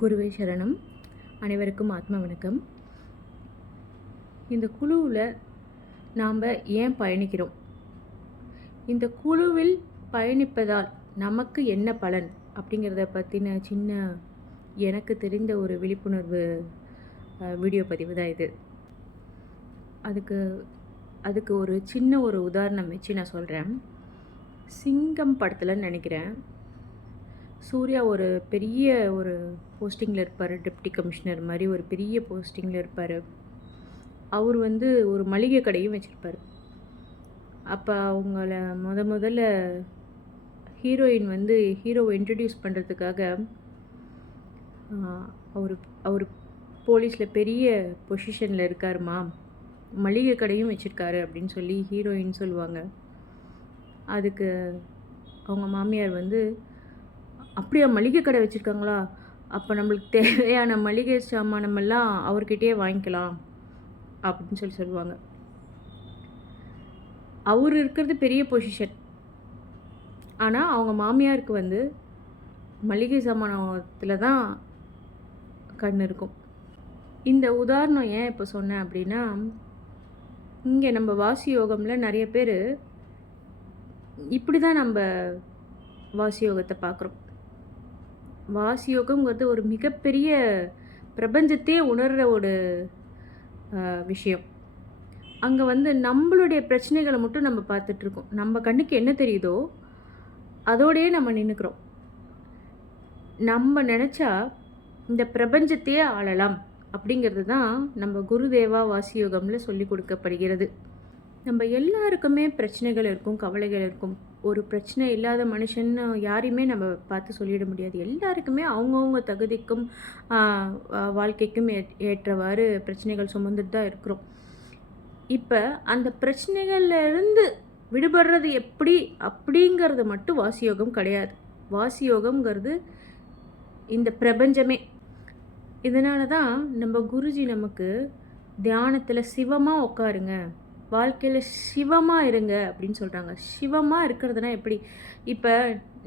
குருவே சரணம். அனைவருக்கும் ஆத்ம வணக்கம். இந்த குழுவில் நாம் ஏன் பயணிக்கிறோம்? இந்த குழுவில் பயணிப்பதால் நமக்கு என்ன பலன் அப்படிங்கிறத பற்றின சின்ன எனக்கு தெரிந்த ஒரு விழிப்புணர்வு வீடியோ பதிவு தான் இது. அதுக்கு ஒரு சின்ன ஒரு உதாரணம் வச்சு நான் சொல்கிறேன். சிங்கம் படத்தில்னு நினைக்கிறேன், சூர்யா ஒரு பெரிய ஒரு போஸ்டிங்கில் இருப்பார், டெப்டி கமிஷனர் மாதிரி ஒரு பெரிய போஸ்டிங்கில் இருப்பார். அவர் ஒரு மளிகை கடையும் வச்சுருப்பார். அப்போ அவங்கள முதல்ல ஹீரோயின் ஹீரோவை இன்ட்ரடியூஸ் பண்ணுறதுக்காக அவர் போலீஸில் பெரிய பொசிஷனில் இருக்காருமா, மளிகை கடையும் வச்சுருக்காரு அப்படின்னு சொல்லி ஹீரோயின் சொல்லுவாங்க. அதுக்கு அவங்க மாமியார் அப்படியா, மளிகை கடை வச்சுருக்காங்களா, அப்போ நம்மளுக்கு தேவையான மளிகை சாமானமெல்லாம் அவர்கிட்டயே வாங்கிக்கலாம் அப்படின்னு சொல்லுவாங்க. அவர் இருக்கிறது பெரிய பொசிஷன், ஆனால் அவங்க மாமியாருக்கு மளிகை சாமானத்தில் தான் கண் இருக்கும். இந்த உதாரணம் ஏன் இப்போ சொன்னேன் அப்படின்னா, இங்கே நம்ம வாசி யோகமில் நிறைய பேர் இப்படி தான் நம்ம வாசி யோகத்தை பார்க்குறோம். வாசி யோகம்ங்கிறது ஒரு மிகப்பெரிய பிரபஞ்சத்தையே உணர்கிற ஒரு விஷயம். அங்கே நம்மளுடைய பிரச்சனைகளை மட்டும் நம்ம பார்த்துட்ருக்கோம். நம்ம கண்ணுக்கு என்ன தெரியுதோ அதோடையே நம்ம நின்றுக்கிறோம். நம்ம நினச்சா இந்த பிரபஞ்சத்தையே ஆளலாம் அப்படிங்கிறது தான் நம்ம குருதேவா வாசி யோகமில் சொல்லி கொடுக்கப்படுகிறது. நம்ம எல்லாருக்குமே பிரச்சனைகள் இருக்கும், கவலைகள் இருக்கும். ஒரு பிரச்சனை இல்லாத மனுஷன் யாரையுமே நம்ம பார்த்து சொல்லிட முடியாது. எல்லாருக்குமே அவங்கவுங்க தகுதிக்கும் வாழ்க்கைக்கும் ஏற்றவாறு பிரச்சனைகள் சுமந்துட்டு தான் இருக்கிறோம். இப்போ அந்த பிரச்சனைகள்லேருந்து விடுபடுறது எப்படி அப்படிங்கிறது மட்டும் வாசியோகம் கிடையாது. வாசியோகம்ங்கிறது இந்த பிரபஞ்சமே. இதனால தான் நம்ம குருஜி நமக்கு தியானத்தில் சிவமாக உட்காருங்க, வாழ்க்கையில் சிவமாக இருங்க அப்படின்னு சொல்கிறாங்க. சிவமாக இருக்கிறதுனா எப்படி? இப்போ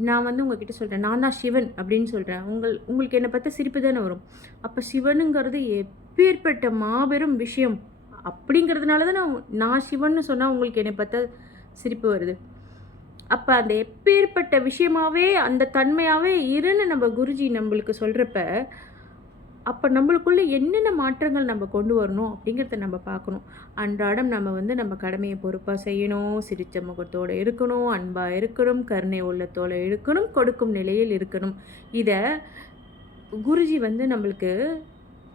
நான் உங்ககிட்ட சொல்கிறேன், நான் தான் சிவன் அப்படின்னு சொல்கிறேன். உங்களுக்கு என்னை பார்த்தா சிரிப்பு தானே வரும். அப்போ சிவனுங்கிறது எப்பேற்பட்ட மாபெரும் விஷயம் அப்படிங்கிறதுனால தான் நான் சிவன்னு சொன்னால் உங்களுக்கு என்னை பார்த்தா சிரிப்பு வருது. அப்போ அந்த எப்பேற்பட்ட விஷயமாகவே அந்த தன்மையாகவே இருன்னு நம்ம குருஜி நம்மளுக்கு சொல்கிறப்ப, அப்போ நம்மளுக்குள்ளே என்னென்ன மாற்றங்கள் நம்ம கொண்டு வரணும் அப்படிங்கிறத நம்ம பார்க்கணும். அன்றாடம் நம்ம நம்ம கடமையை பொறுப்பாக செய்யணும், சிரித்த முகத்தோடு இருக்கணும், அன்பாக இருக்கணும், கருணை உள்ளத்தோடு இருக்கணும், கொடுக்கும் நிலையில் இருக்கணும். இதை குருஜி நம்மளுக்கு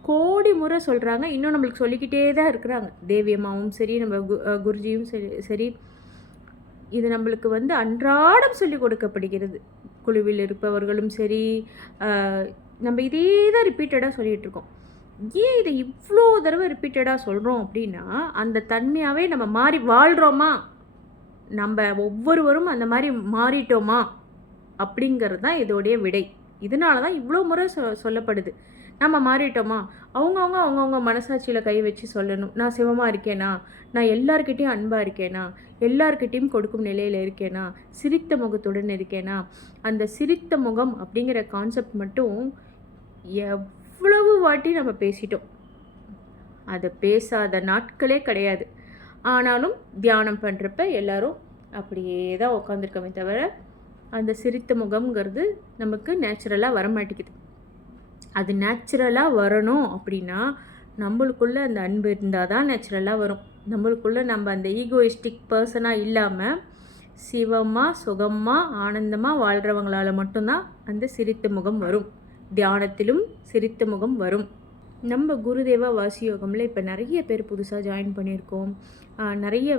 கோடி முறை சொல்கிறாங்க. இன்னும் நம்மளுக்கு சொல்லிக்கிட்டே தான் இருக்கிறாங்க. தேவியம்மாவும் சரி, நம்ம குருஜியும் சரி, இது நம்மளுக்கு அன்றாடம் சொல்லி கொடுக்கப்படுகிறது. குழுவில் இருப்பவர்களும் சரி, நம்ம இதே தான் ரிப்பீட்டடாக சொல்லிகிட்ருக்கோம். ஏன் இதை இவ்வளோ தடவை ரிப்பீட்டடாக சொல்கிறோம் அப்படின்னா, அந்த தன்மையாகவே நம்ம மாறி வாழ்கிறோமா, நம்ம ஒவ்வொருவரும் அந்த மாதிரி மாறிட்டோமா அப்படிங்கிறது தான் இதோடைய விடை. இதனால தான் இவ்வளோ முறை சொல்லப்படுது. நம்ம மாறிட்டோமா, அவங்கவுங்க மனசாட்சியில் கை வச்சு சொல்லணும். நான் சிவமாக இருக்கேனா, நான் எல்லார்கிட்டையும் அன்பாக இருக்கேனா, எல்லார்கிட்டையும் கொடுக்கும் நிலையில் இருக்கேனா, சிரித்த முகத்துடன் இருக்கேனா. அந்த சிரித்த முகம் அப்படிங்கிற கான்செப்ட் மட்டும் எவ்வளவு வாட்டி நம்ம பேசிட்டோம். அதை பேசாத நாட்களே கிடையாது. ஆனாலும் தியானம் பண்ணுறப்ப எல்லாரும் அப்படியே தான் உட்காந்துருக்கோமே தவிர, அந்த சிரித்த முகம்ங்கிறது நமக்கு நேச்சுரலாக வரமாட்டேங்குது. அது நேச்சுரலாக வரணும் அப்படின்னா நம்மளுக்குள்ளே அந்த அன்பு இருந்தால் தான் நேச்சுரலாக வரும். நம்மளுக்குள்ளே நம்ம அந்த ஈகோயிஸ்டிக் பர்சனாக இல்லாமல் சிவமாக சுகமாக ஆனந்தமாக வாழ்கிறவங்களால மட்டும்தான் அந்த சிரித்த முகம் வரும். தியானத்திலும் சிரித்த முகம் வரும். நம்ம குருதேவா வாசியோகமில் இப்போ நிறைய பேர் புதுசாக ஜாயின் பண்ணியிருக்கோம். நிறைய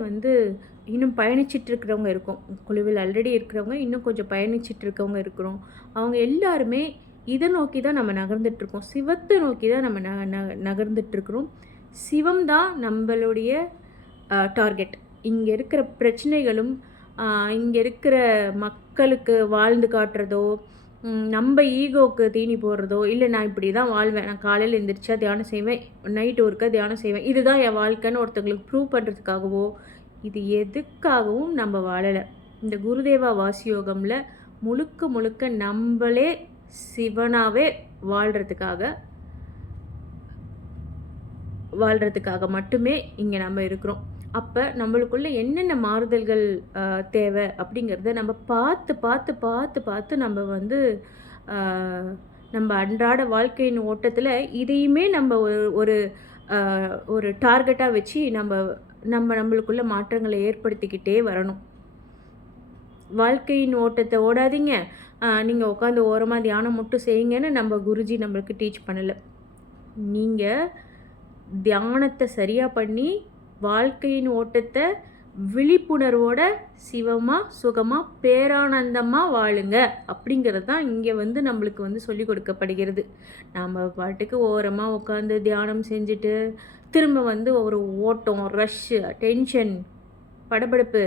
இன்னும் பயணிச்சிட்ருக்கிறவங்க இருக்கோம். குழுவில் ஆல்ரெடி இருக்கிறவங்க, இன்னும் கொஞ்சம் பயணிச்சிட்ருக்கவங்க இருக்கிறோம். அவங்க எல்லாருமே இதை நோக்கி தான் நம்ம நகர்ந்துட்டுருக்கோம். சிவத்தை நோக்கி தான் நம்ம நகர்ந்துட்டுருக்குறோம். சிவம் தான் நம்மளுடைய டார்கெட். இங்கே இருக்கிற பிரச்சனைகளும் இங்கே இருக்கிற மக்களுக்கு வாழ்ந்து காட்டுறதோ, நம்ம ஈகோவுக்கு தீனி போடுறதோ, இல்லை நான் இப்படி தான் வாழ்வேன், நான் காலையில் எழுந்திரிச்சா தியானம் செய்வேன், நைட்டு ஒருக்கா தியானம் செய்வேன், இதுதான் என் வாழ்க்கைன்னு ஒருத்தங்களுக்கு ப்ரூவ் பண்ணுறதுக்காகவோ, இது எதுக்காகவும் நம்ம வாழலை. இந்த குருதேவா வாசியோகமில் முழுக்க நம்மளே சிவனாவே வாழ்கிறதுக்காக மட்டுமே இங்கே நம்ம இருக்கிறோம். அப்போ நம்மளுக்குள்ள என்னென்ன மாறுதல்கள் தேவை அப்படிங்கிறத நம்ம பார்த்து பார்த்து பார்த்து பார்த்து நம்ம வந்து நம்ம அன்றாட வாழ்க்கையின் ஓட்டத்தில் இதையுமே நம்ம ஒரு ஒரு டார்கெட்டாக வச்சு நம்மளுக்குள்ள மாற்றங்களை ஏற்படுத்திக்கிட்டே வரணும். வாழ்க்கையின் ஓட்டத்தை ஓடாதீங்க, நீங்கள் உட்காந்து ஓரமாக தியானம் மட்டும் செய்யுங்கன்னு நம்ம குருஜி நம்மளுக்கு டீச் பண்ணலை. நீங்கள் தியானத்தை சரியாக பண்ணி வாழ்க்கையின் ஓட்டத்தை விழிப்புணர்வோட சிவமாக சுகமாக பேரானந்தமாக வாழுங்க அப்படிங்கிறது தான் இங்கே வந்து நம்மளுக்கு வந்து சொல்லிக் கொடுக்கப்படுகிறது. நம்ம பாட்டுக்கு ஓரமாக உட்காந்து தியானம் செஞ்சுட்டு திரும்ப வந்து ஒரு ஓட்டம், ரஷ்ஷு, டென்ஷன், படபடப்பு,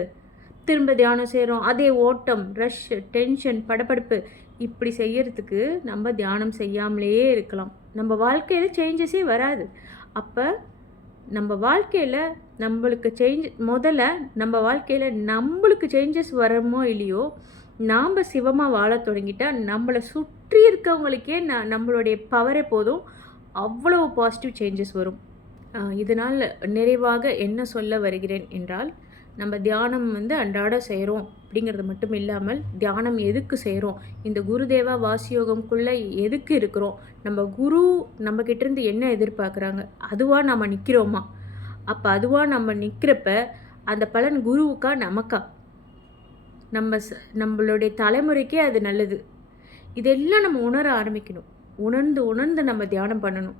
திரும்ப தியானம் செய்கிறோம், அதே ஓட்டம், ரஷ், டென்ஷன், படபடப்பு, இப்படி செய்யறதுக்கு நம்ம தியானம் செய்யாமலேயே இருக்கலாம். நம்ம வாழ்க்கையில் சேஞ்சஸே வராது. அப்போ நம்ம வாழ்க்கையில் முதல்ல நம்ம வாழ்க்கையில் நம்மளுக்கு சேஞ்சஸ் வரமோ இல்லையோ, நாம் சிவமாக வாழ தொடங்கிட்டா நம்மளை சுற்றி இருக்கவங்களுக்கே நம்மளுடைய பவரே போதும், அவ்வளோ பாசிட்டிவ் சேஞ்சஸ் வரும். இதனால் நிறைவாக என்ன சொல்ல வருகிறேன் என்றால், நம்ம தியானம் வந்து அன்றாட செய்கிறோம் அப்படிங்கிறது மட்டும் இல்லாமல், தியானம் எதுக்கு செய்கிறோம், இந்த குருதேவா வாசியோகம்குள்ளே எதுக்கு இருக்கிறோம், நம்ம குரு நம்மக்கிட்டேருந்து என்ன எதிர்பார்க்குறாங்க, அதுவாக நம்ம நிற்கிறோமா, அப்போ அதுவாக நம்ம நிற்கிறப்ப அந்த பலன் குருவுக்கா நமக்கா, நம்மளுடைய தலைமுறைக்கே அது நல்லது. இதெல்லாம் நம்ம உணர ஆரம்பிக்கணும். உணர்ந்து நம்ம தியானம் பண்ணணும்.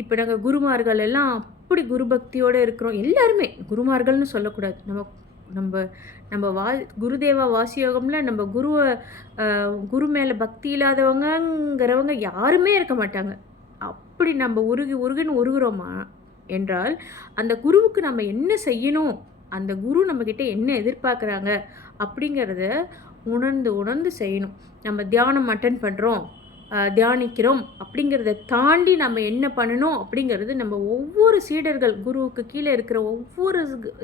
இப்போ நாங்கள் குருமார்கள் எல்லாம் அப்படி குரு பக்தியோடு இருக்கிறோம். எல்லாருமே குருமார்கள்னு சொல்லக்கூடாது. நம்ம நம்ம குருதேவா வாசியோகமில் நம்ம குரு மேலே பக்தி இல்லாதவங்கிறவங்க யாருமே இருக்க மாட்டாங்க. அப்படி நம்ம உருகுன்னு உருகுறோமா என்றால், அந்த குருவுக்கு நம்ம என்ன செய்யணும், அந்த குரு நம்மக்கிட்ட என்ன எதிர்பார்க்குறாங்க அப்படிங்கிறத உணர்ந்து செய்யணும். நம்ம தியானம் அட்டன் பண்ணுறோம், தியானிக்கிறோம் அப்படிங்கிறத தாண்டி நம்ம என்ன பண்ணணும் அப்படிங்கிறது நம்ம ஒவ்வொரு சீடர்கள், குருவுக்கு கீழே இருக்கிற ஒவ்வொரு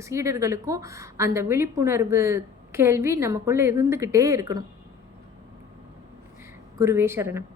சீடர்களுக்கும் அந்த விழிப்புணர்வு கேள்வி நமக்குள்ளே இருந்துக்கிட்டே இருக்கணும். குருவே சரணம்.